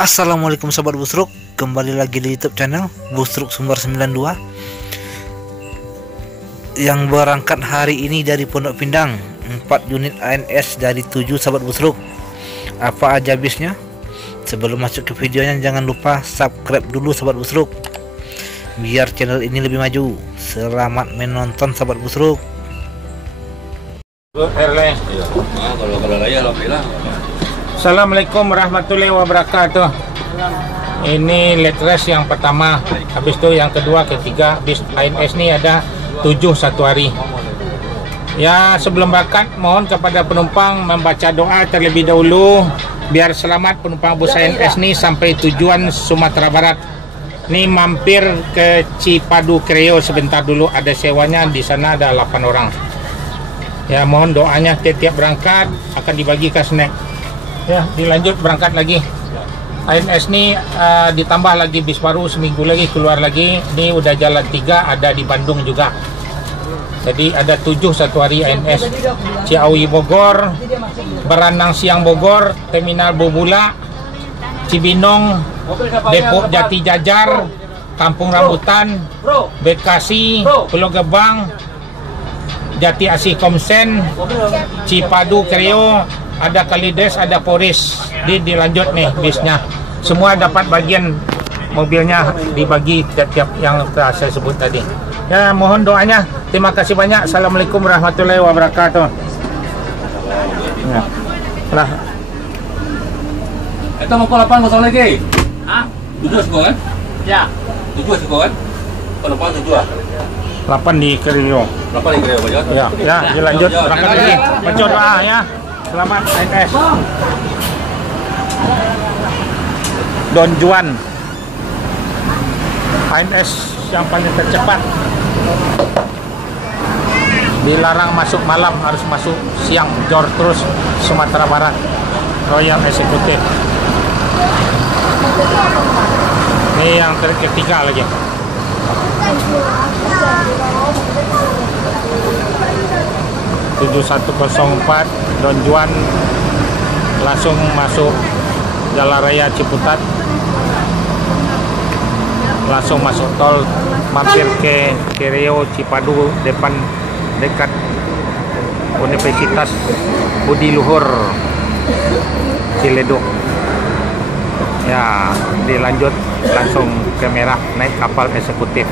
Assalamualaikum sobat Busruk, kembali lagi di YouTube channel Busruk Sumber 92 yang berangkat hari ini dari Pondok Pinang, 4 unit ANS dari 7 sobat Busruk. Apa aja bisnya? Sebelum masuk ke videonya, jangan lupa subscribe dulu sobat Busruk biar channel ini lebih maju. Selamat menonton sobat Busruk. Assalamualaikum warahmatullahi wabarakatuh. Ini letres yang pertama, habis itu yang kedua, ketiga. Bis ANS ini ada 7 satu hari. Ya, sebelum berangkat mohon kepada penumpang membaca doa terlebih dahulu biar selamat penumpang bus ANS ini sampai tujuan Sumatera Barat. Ini mampir ke Cipadu Kreo sebentar dulu, ada sewanya di sana, ada 8 orang. Ya, mohon doanya tiap berangkat akan dibagikan snack. Ya, dilanjut berangkat lagi. ANS ini ditambah lagi bis baru, seminggu lagi keluar lagi. Ini udah jalan 3, ada di Bandung juga. Jadi ada 7 satu hari ANS. Ciawi Bogor, Beranang Siang Bogor, Terminal Bobula, Cibinong, Depok Jati Jajar, Kampung Rambutan, Bekasi, Pulau Gebang, Jati Asih Komsen, Cipadu Kreo, ada Kalides, ada Poris. Dilanjut nih bisnya. Semua dapat bagian mobilnya, dibagi tiap-tiap yang telah saya sebut tadi. Ya, mohon doanya. Terima kasih banyak. Assalamualaikum warahmatullahi wabarakatuh. Ya. Lah. Kita mau pukul 8 kosong lagi. Hah? 7 sekolah kan? Ya. 7 sekolah kan? Penumpang 7 ah. 8 di Kreo. 8 di Kreo Bajon. Ya, ya, dilanjut berangkat lagi. Baca doa ya. Selamat ANS. Don Juan, ANS yang paling tercepat. Dilarang masuk malam, harus masuk siang. Jor terus Sumatera Barat, Royal Executive. Ini yang ketiga lagi. Tujuh 7104 Don Juan langsung masuk Jalan Raya Ciputat, langsung masuk tol, mampir ke Kreo Cipadu, dekat Universitas Budi Luhur Ciledug. Ya, dilanjut langsung ke Merah, naik kapal eksekutif.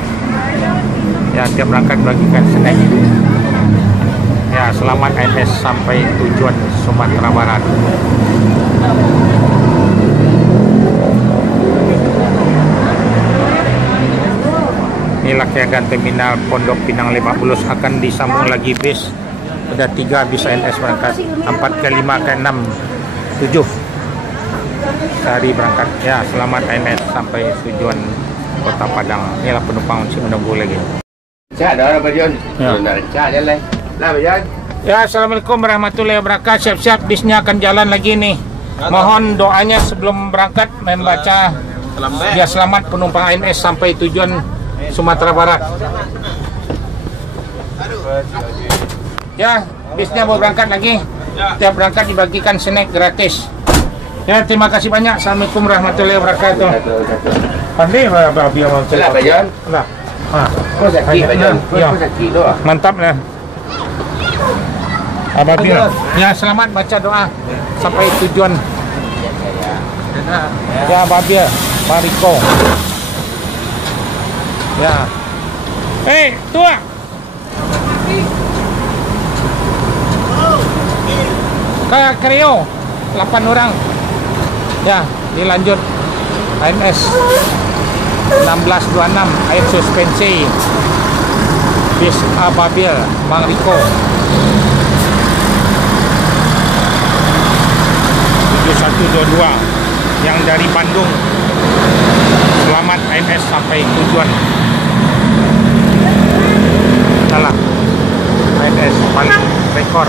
Ya, tiap berangkat bagikan snack. Ya, selamat ANS sampai tujuan Sumatera Barat. Inilah keadaan terminal Pondok Pinang 15, akan disambung lagi bis. Ada 3 bis ANS berangkat, 4 ke 5 ke 6 7 sehari berangkat. Ya, selamat ANS sampai tujuan Kota Padang. Inilah penumpang masih menunggu lagi. Ya, assalamualaikum warahmatullahi wabarakatuh. Siap-siap, bisnya akan jalan lagi nih. Mohon doanya sebelum berangkat membaca biar selamat penumpang ANS sampai tujuan Sumatera Barat. Ya, bisnya mau berangkat lagi. Tiap berangkat dibagikan snack gratis. Ya, terima kasih banyak. Assalamualaikum warahmatullahi wabarakatuh. Pandai biar mau cerita. Lah. Mantap lah. Ababil. Ya, selamat baca doa sampai tujuan. Ya, Ababil, Mariko. Ya. Tua. Ke Kreo 8 orang. Ya, dilanjut ANS 1626 air suspensi bis Ababil Mariko 7122 yang dari Bandung. Selamat ANS sampai tujuan. Salah ANS paling rekor.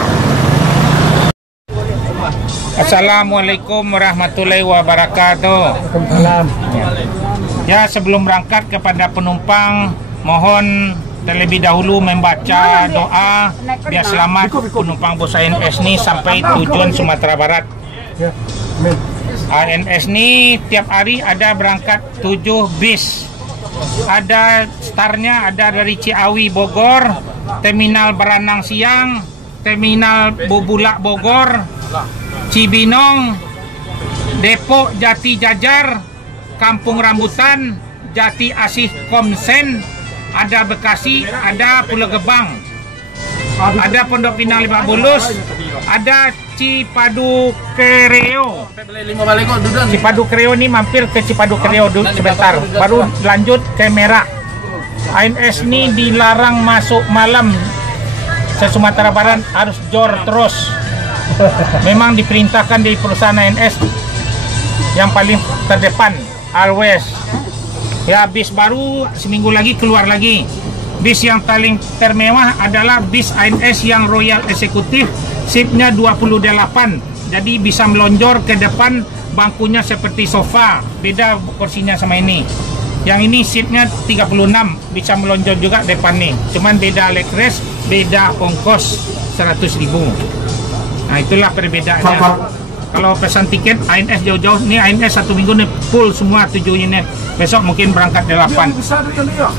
Assalamualaikum warahmatullahi wabarakatuh. Ya, sebelum berangkat kepada penumpang mohon terlebih dahulu membaca doa biar selamat penumpang bus ANS ini sampai tujuan Sumatera Barat. Ya, amin. ANS ini tiap hari ada berangkat 7 bis. Ada startnya ada dari Ciawi Bogor, Terminal Beranang Siang, Terminal Bubulak Bogor, Cibinong, Depok Jati Jajar, Kampung Rambutan, Jati Asih Komsen, ada Bekasi, ada Pulau Gebang, ada Pondok Pinang Lebak Bulus, ada Cipadu Kreo. Cipadu Kreo ini mampir ke Cipadu Kreo dulu sebentar, baru lanjut ke Merak. ANS ini dilarang masuk malam se Sumatera Barat, harus jor terus. Memang diperintahkan di perusahaan ANS yang paling terdepan, always. Ya, bis baru seminggu lagi keluar lagi. Bis yang paling termewah adalah bis ANS yang Royal Executive, seatnya 28, jadi bisa melonjor ke depan, bangkunya seperti sofa, beda kursinya sama ini. Yang ini seatnya 36, bisa melonjor juga depan nih, cuman beda leg rest, beda ongkos 100.000. Nah, itulah perbedaannya. Kalau pesan tiket ANS jauh-jauh, nih ANS 1 minggu nih full semua 7 ini. Besok mungkin berangkat 8.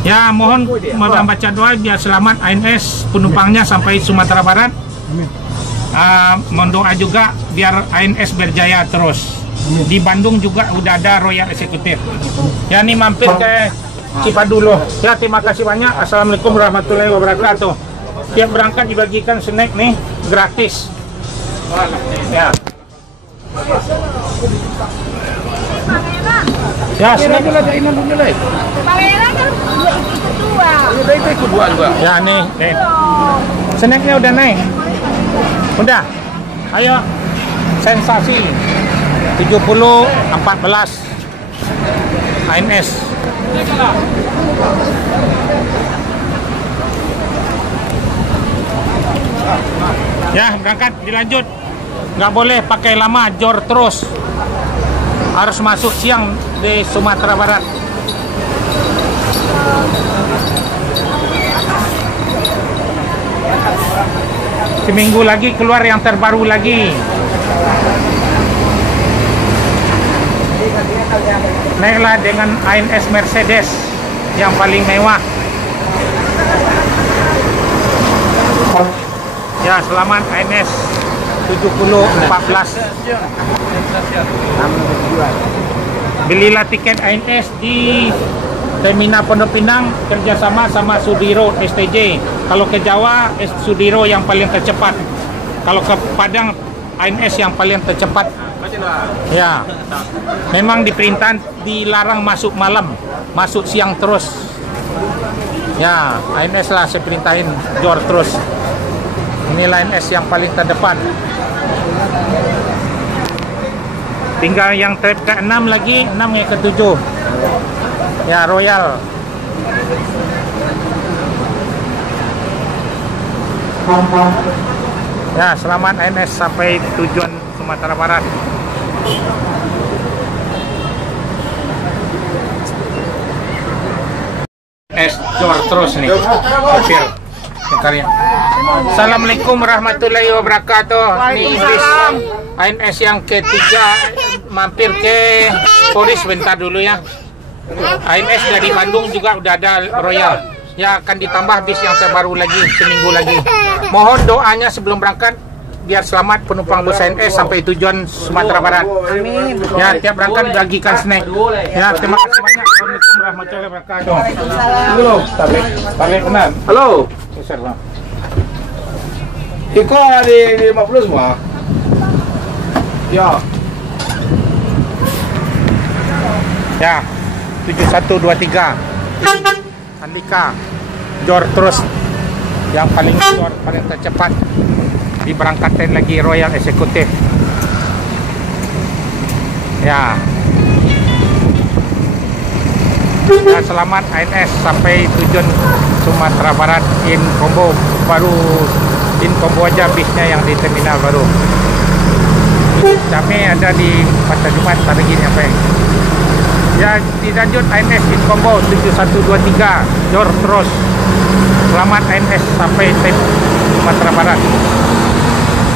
Ya, mohon membaca doa biar selamat ANS penumpangnya sampai Sumatera Barat. Mohon doa juga biar ANS berjaya terus. Di Bandung juga udah ada Royal Executive. Ya, ini mampir ke Cipadu loh. Ya, terima kasih banyak. Assalamualaikum warahmatullahi wabarakatuh. Tiap berangkat dibagikan snack nih gratis. Ya. Ya, snack lah jainan dulu lah. Pangeran kan kedua. Ya, nih. Snacknya udah naik. Udah. Ayo. Sensasi. 70-14 ANS. Ya, berangkat dilanjut. Nggak boleh pakai lama, jor terus. Harus masuk siang di Sumatera Barat. Seminggu lagi keluar yang terbaru lagi. Naiklah dengan ANS Mercedes yang paling mewah. Ya, selamat ANS 70-14. Belilah tiket ANS di Terminal Pondok Pinang kerjasama sama Sudiro STJ. Kalau ke Jawa, Sudiro yang paling tercepat. Kalau ke Padang, ANS yang paling tercepat. Ya, memang diperintah dilarang masuk malam, masuk siang terus. Ya, ANS lah saya perintahin jor terus. Inilah ANS yang paling terdepan. Tinggal yang trip ke-6 lagi, 6 yang ke-7. Ya, Royal. Ya, selamat ANS sampai tujuan Sumatera Barat. Jor terus nih. Sopir. Assalamualaikum warahmatullahi wabarakatuh. Ini bis ANS yang ketiga mampir ke Polis bentar dulu ya. ANS dari Bandung juga udah ada Royal. Ya, akan ditambah bis yang terbaru lagi seminggu lagi. Mohon doanya sebelum berangkat biar selamat penumpang bus ANS sampai tujuan Sumatera Barat. Amin. Ya, tiap berangkat bagikan snack. Ya, terima kasih banyak. Assalamualaikum warahmatullahi wabarakatuh. Halo, tarik benar. Halo. Besar, Bang. Iko di 50 semua. Ya. Ya, 7123. Andika. Jor terus. Yang paling jor, paling tercepat. Diberangkatkan lagi Royal Executive. Ya. Ya, selamat ANS sampai tujuan Sumatera Barat in combo baru, in combo aja bisnya yang di terminal baru. Kami ada di Pasar Jumat tadi nyampe. Ya, dilanjut ANS in combo 7123 jor terus. Selamat ANS sampai Sumatera Barat.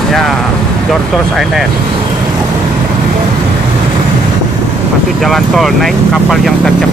Ya, jor terus ANS. masuk jalan tol naik kapal yang tercepat.